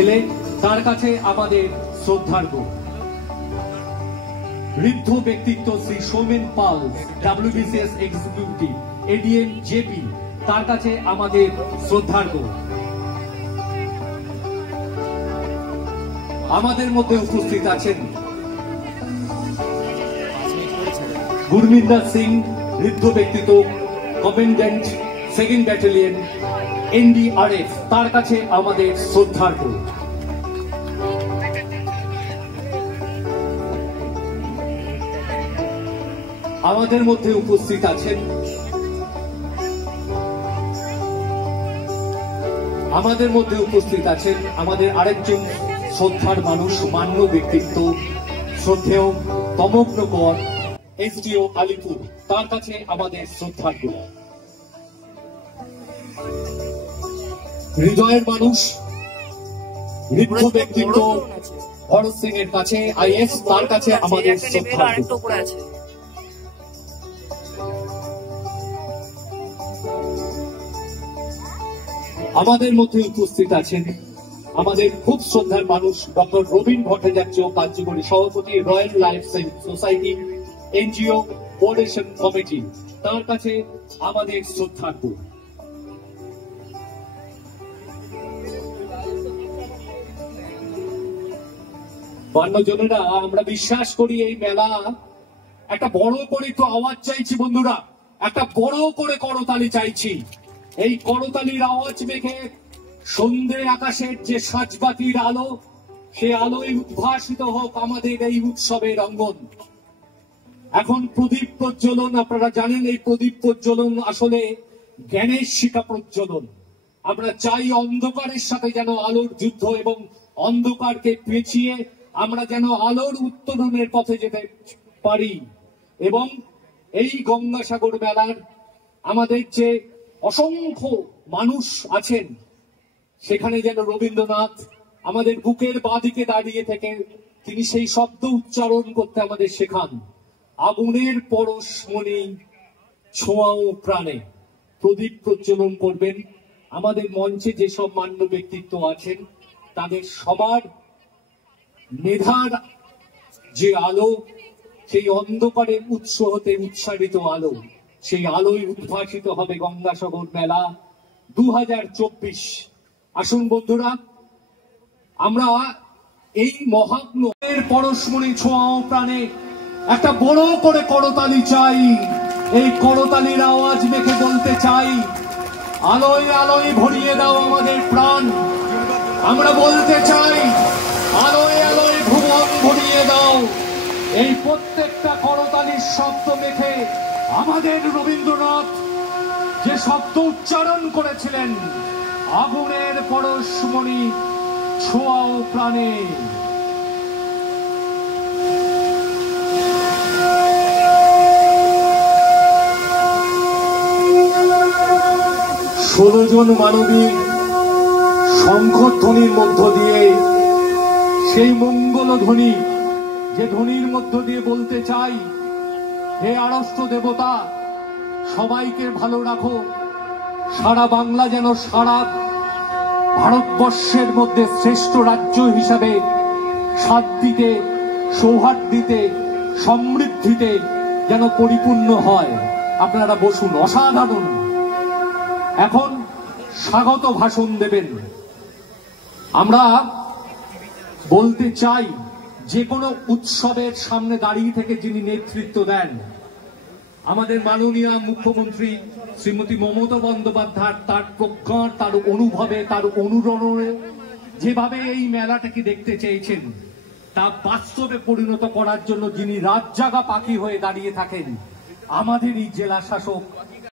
এলে তার কাছে আমাদের শ্রদ্ধার্ঘ্য। বৃদ্ধ ব্যক্তিত্ব শ্রী সৌমেন পাল, WBCS এক্সিকিউটিভ, ADM জেপি, তার কাছে আমাদের শ্রদ্ধার্ঘ্য। আমাদের মধ্যে উপস্থিত আছেন গুরমিন্দর সিং, বৃদ্ধ ব্যক্তিত্ব, কমান্ড্যান্ট 2nd ব্যাটালিয়ন NDRF, তার কাছে আমাদের শ্রদ্ধার্ঘ্য। আমাদের মধ্যে উপস্থিত আছেন আমাদের আরেকজন শ্রদ্ধার মানুষ, মান্য ব্যক্তিত্ব, শ্রদ্ধেয় তমগ্ন কর, SDO আলিপুর, তার কাছে আমাদের শ্রদ্ধার্ঘ্য। হৃদয়ের মানুষ, বৃদ্ধ ব্যক্তিত্ব ভরত সিং এর কাছে IS, তার কাছে আমাদের শ্রদ্ধার্ঘ্য। আমাদের মধ্যে উপস্থিত আছেন আমাদের খুব শ্রদ্ধার মানুষ ডক্টর রবীন ভট্টাচার্য, কার্যকরী সভাপতি, royal life society NGO coordination committee, তার কাছে আমাদের শ্রদ্ধার্ঘ্য। মান্যজনেরা, আমরা বিশ্বাস করি এই মেলা একটা বড় করে একটু আওয়াজ চাইছি বন্ধুরা, একটা বড় করে করতালি চাইছি। এই করতালির আওয়াজ মেখে সন্ধ্যে আকাশের যে সাজবাতির আলো, সে আলোয় উদ্ভাসিত হোক আমাদের এই উৎসবের অঙ্গন। এখন প্রদীপ প্রজ্বলন, আপনারা জানেন এই প্রদীপ প্রজ্বলন আসলে জ্ঞানের শিখা প্রজ্বলন। আমরা চাই অন্ধকারের সাথে যেন আলোর যুদ্ধ, এবং অন্ধকারকে পেঁচিয়ে আমরা যেন আলোর উত্তরণের পথে যেতে পারি। এবং এই গঙ্গাসাগর মেলার আমাদের যে অসংখ্য মানুষ আছেন, সেখানে যেন রবীন্দ্রনাথ আমাদের বুকের বাঁদিকে দাঁড়িয়ে থেকে তিনি সেই শব্দ উচ্চারণ করতে আমাদের শেখান, আগুনের পরশমণি ছোঁয়াও প্রাণে। প্রদীপ প্রজ্বলন করবেন আমাদের মঞ্চে যেসব মান্য ব্যক্তিত্ব আছেন, তাদের সবার মেধার যে আলো, সেই অন্ধকারের উৎস হতে উৎসারিত আলো, সেই আলোয় উদ্ভাসিত হবে গঙ্গাসাগর মেলা 2024। আসুন বন্ধুরা, আমরা এই মহাগ্নের পরশমণি ছোঁয়াও প্রাণে একটা বড় করে করতালি চাই। এই করতালির আওয়াজ মেখে বলতে চাই, আলোয় আলোয় ভরিয়ে দাও আমাদের প্রাণ। আমরা বলতে চাই, আলোয় আলোয় ভুবন ভরিয়ে দাও। এই প্রত্যেকটা করতালির শব্দ মেখে আমাদের রবীন্দ্রনাথ যে শব্দ উচ্চারণ করেছিলেন, আগুনের পরশমণি ছোঁয়াও প্রাণে। 16 জন মানবিক শঙ্খধ্বনির মধ্য দিয়ে, সেই মঙ্গল ধ্বনি, যে ধ্বনির মধ্য দিয়ে বলতে চাই, হে আরষ্ট দেবতা, সবাইকে ভালো রাখো। সারা বাংলা যেন সারা ভারতবর্ষের মধ্যে শ্রেষ্ঠ রাজ্য হিসাবে শান্তিতে, সৌহার্দ্যতে, সমৃদ্ধিতে যেন পরিপূর্ণ হয়। আপনারা বসুন, অসাধারণ। এখন স্বাগত ভাষণ দেবেন। আমরা বলতে চাই, যে কোনো উৎসবের সামনে দাঁড়িয়ে থেকে যিনি নেতৃত্ব দেন, আমাদের মাননীয় মুখ্যমন্ত্রী শ্রীমতী মমতা বন্দ্যোপাধ্যায়, তার প্রজ্ঞা, তার অনুভবে, তার অনুরণনে যেভাবে এই মেলাটাকে দেখতে চেয়েছেন, তা বাস্তবে পরিণত করার জন্য যিনি রাত জাগা পাখি হয়ে দাঁড়িয়ে থাকেন, আমাদেরই জেলা শাসক